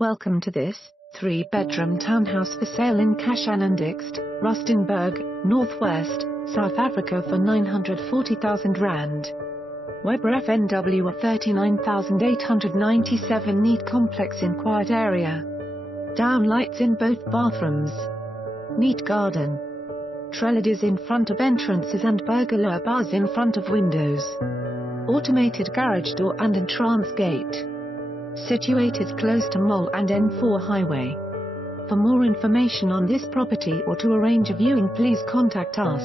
Welcome to this 3-bedroom townhouse for sale in Kashanendigst, Rustenburg, Northwest, South Africa for R940,000. Weber FNW 39,897. Neat complex in quiet area. Downlights in both bathrooms. Neat garden. Trellides in front of entrances and burglar bars in front of windows. Automated garage door and entrance gate. Situated close to Mole and N4 highway. For more information on this property or to arrange a viewing, please contact us.